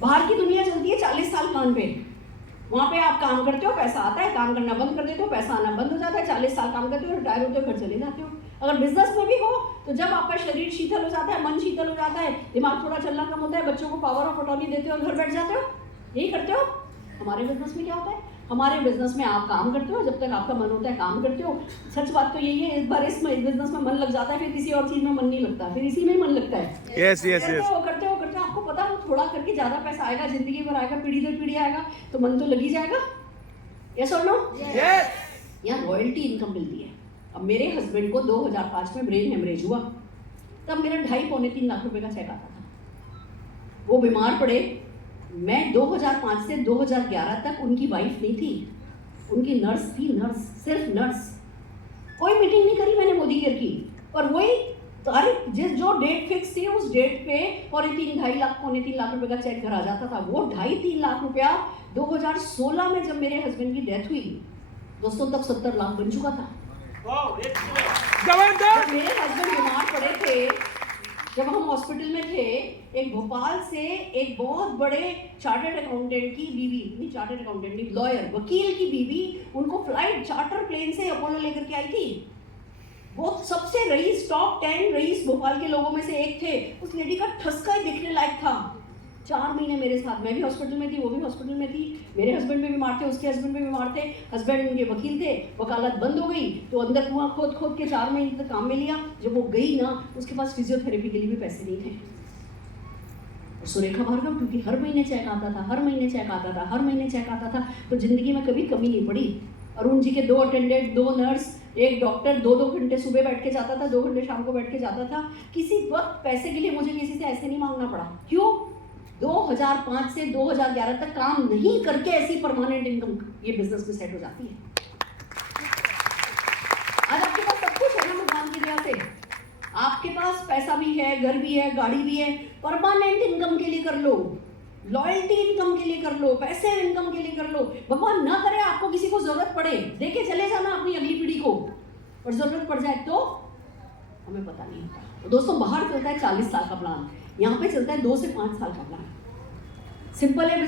बाहर की दुनिया चलती है 40 साल प्लान पे। वहाँ पे आप काम करते हो, पैसा आता है, काम करना बंद कर देते हो, पैसा आना बंद हो जाता है, 40 साल काम करते हो, रिटायर होते हो, घर चले जाते हो। अगर बिजनेस में भी हो तो जब आपका शरीर शीतल हो जाता है, मन शीतल हो जाता है, दिमाग थोड़ा चलना कम होता है, बच्चों को पावर ऑफ अटॉर्नी देते हो और घर बैठ जाते हो। यही करते हो। हमारे बिजनेस में क्या होता है? हमारे बिजनेस में आप काम करते हो, जब तक आपका मन होता है काम करते हो। सच बात तो यही है, एक बार इस बिजनेस में मन लग जाता है, फिर किसी और चीज में मन नहीं लगता, फिर इसी में ही मन लगता है। Yes yes yes. करते हो आपको पता है वो थोड़ा करके ज्यादा पैसा आएगा, जिंदगी भर आएगा, पीढ़ी दर पीढ़ी आएगा, तो मन तो लग ही जाएगा। यस और नो? यस। यहाँ रॉयल्टी इनकम मिलती है। अब मेरे हस्बैंड को 2005 में ब्रेन हेमरेज हुआ, तब मेरा 2.5-3 लाख रुपए का चेक आता था। वो बीमार पड़े, मैं 2005 से 2011 तक उनकी वाइफ नहीं थी, उनकी नर्स थी, नर्स, सिर्फ नर्स। कोई मीटिंग नहीं करी मैंने मोदी केयर की, और वही तारीख जो डेट फिक्स थी उस डेट पे 2.5 लाख रुपए का चेक घर आ जाता था। वो 2.5-3 लाख रुपया 2016 में जब मेरे हस्बैंड की डेथ हुई दोस्तों, तब 70 लाख बन चुका था। जब मेरे हस्बैंड बीमार पड़े थे, जब हम हॉस्पिटल में थे, एक भोपाल से एक बहुत बड़े चार्टर्ड अकाउंटेंट की बीवी, नहीं चार्टर्ड अकाउंटेंट नहीं, लॉयर, वकील की बीवी, उनको फ्लाइट चार्टर प्लेन से अपोलो लेकर के आई थी। वो सबसे रईस, टॉप 10 रईस भोपाल के लोगों में से एक थे। उस लेडी का ठसका ही दिखने लायक था। 4 महीने मेरे साथ, मैं भी हॉस्पिटल में थी, वो भी हॉस्पिटल में थी। मेरे हस्बैंड भी बीमार थे, उसके हस्बैंड भी बीमार थे। हस्बैंड उनके वकील थे, वकालत बंद हो गई तो अंदर कुआं खोद खोद के 4 महीने तक काम में लिया। जब वो गई ना, उसके पास फिजियोथेरेपी के लिए भी पैसे नहीं थे। और सुरेखा भार्गव, क्योंकि हर महीने चेक आता था, हर महीने चेक आता था, हर महीने चेक आता था, तो जिंदगी में कभी कमी नहीं पड़ी। अरुण जी के 2 अटेंडेंट, 2 नर्स, एक डॉक्टर, 2-2 घंटे सुबह बैठ के जाता था, 2 घंटे शाम को बैठ के जाता था। किसी वक्त पैसे के लिए मुझे किसी से ऐसे नहीं मांगना पड़ा। क्यों? 2005 से 2011 तक काम नहीं करके ऐसी परमानेंट इनकम ये बिजनेस में सेट हो जाती है। आज आपके पास सब कुछ है ना भगवान की दया से, आपके पास पैसा भी है, घर भी है, गाड़ी भी है। परमानेंट इनकम के लिए कर लो, लॉयल्टी इनकम के लिए कर लो, पैसे इनकम के लिए कर लो। भगवान ना करे आपको किसी को जरूरत पड़े, देके चले जाना अपनी अगली पीढ़ी को, और जरूरत पड़ जाए तो हमें पता नहीं होता। तो दोस्तों, बाहर चलता है 40 साल का प्लान, यहाँ पे चलता है 2 से 5 साल का प्लान। सिंपल है।